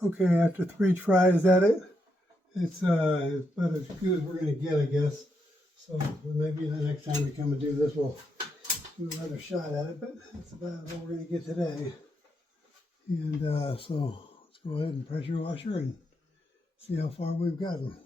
Okay, after 3 tries at it, it's about as good as we're going to get, I guess. So maybe the next time we come and do this, we'll do another shot at it, but that's about what we're going to get today. And so let's go ahead and pressure washer and see how far we've gotten.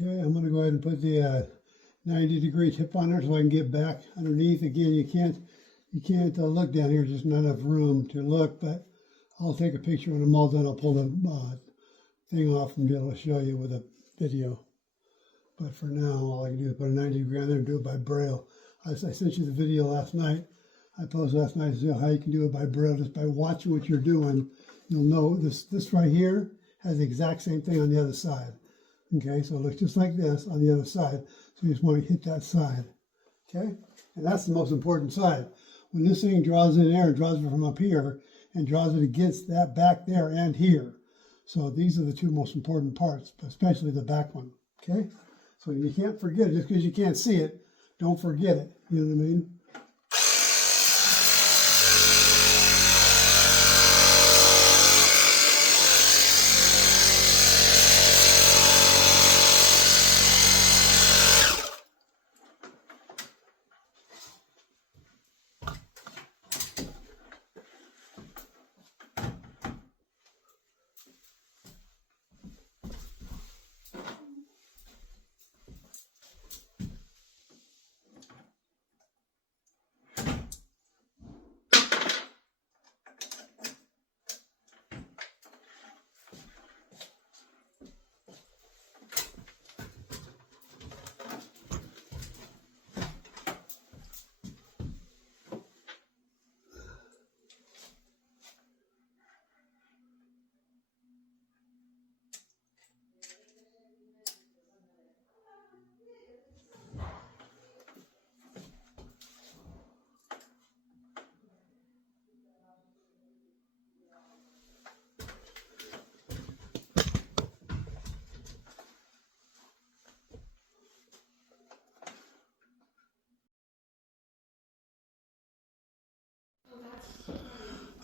Okay, I'm going to go ahead and put the 90-degree tip on there so I can get back underneath. Again, you can't look down here. There's not enough room to look, but I'll take a picture when I'm all done. I'll pull the thing off and be able to show you with a video. But for now, all I can do is put a 90-degree on there and do it by braille. I sent you the video last night. I posted last night to see how you can do it by braille. Just by watching what you're doing, you'll know this right here has the exact same thing on the other side. Okay, so it looks just like this on the other side. So you just want to hit that side. Okay, and that's the most important side. When this thing draws in air, it draws it from up here and draws it against that back there and here. So these are the two most important parts, especially the back one. Okay, so you can't forget it. Just because you can't see it, don't forget it. You know what I mean?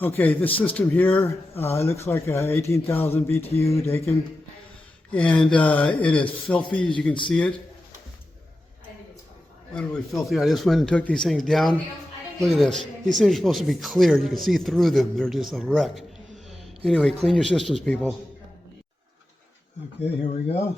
Okay, this system here looks like a 18,000 BTU Dakin, and it is filthy as you can see it. Utterly filthy. I just went and took these things down. Look at this. These things are supposed to be clear. You can see through them. They're just a wreck. Anyway, clean your systems, people. Okay, here we go.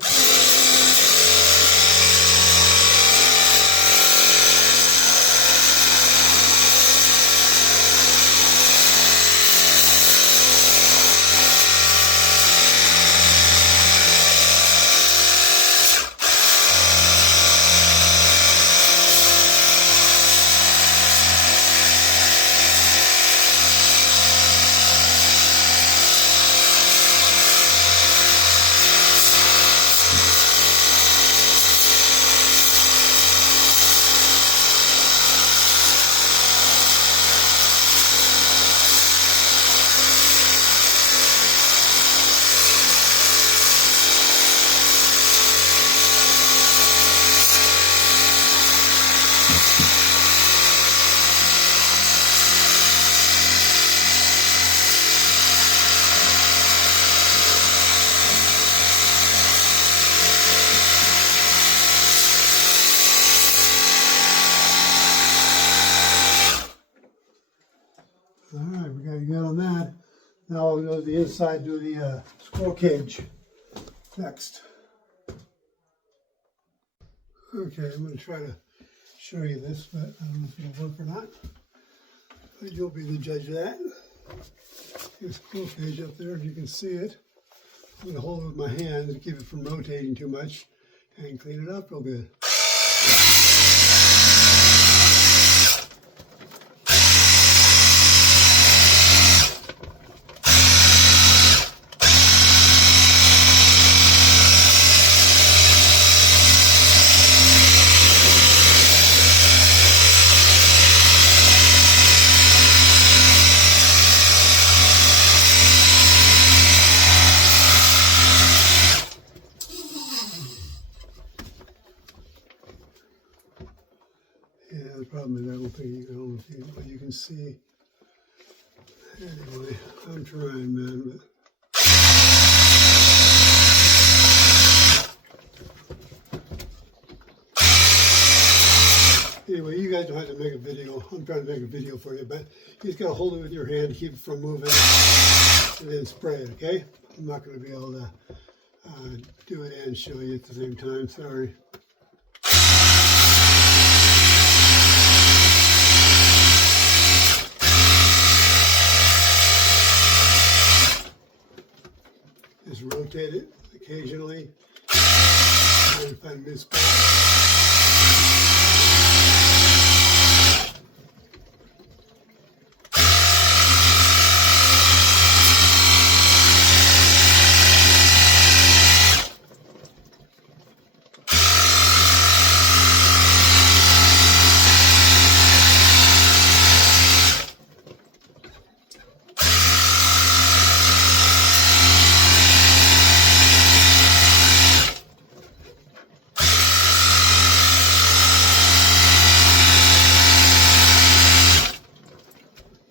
All right, we got good on that. Now we'll go to the inside, do the squirrel cage. next. Okay, I'm going to try to show you this, but I don't know if it'll work or not. But you'll be the judge of that. There's a squirrel cage up there, if you can see it. I'm going to hold it with my hand to keep it from rotating too much and clean it up real good. Yeah, the problem is I don't think you can see. Anyway, I'm trying, man. But anyway, you guys don't have to make a video. I'm trying to make a video for you, but you just got to hold it with your hand, keep it from moving, and then spray it, okay? I'm not going to be able to do it and show you at the same time, sorry. Just rotate it occasionally. Try to find a new spot.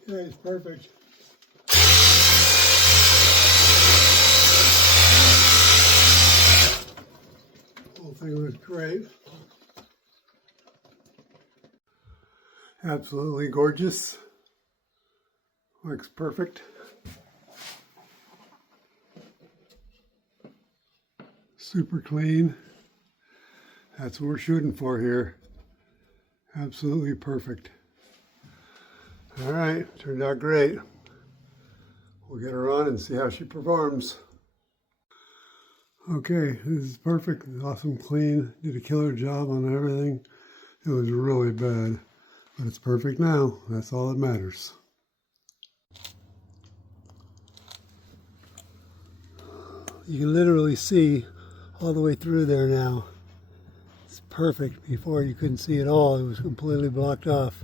Okay, it's perfect. The whole thing was great. Absolutely gorgeous. Looks perfect. Super clean. That's what we're shooting for here. Absolutely perfect. All right, turned out great. We'll get her on and see how she performs. Okay, this is perfect. Awesome, clean. Did a killer job on everything. It was really bad, but it's perfect now. That's all that matters. You can literally see all the way through there now. It's perfect. Before you couldn't see it all. It was completely blocked off.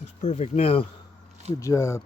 It's perfect now. Good job.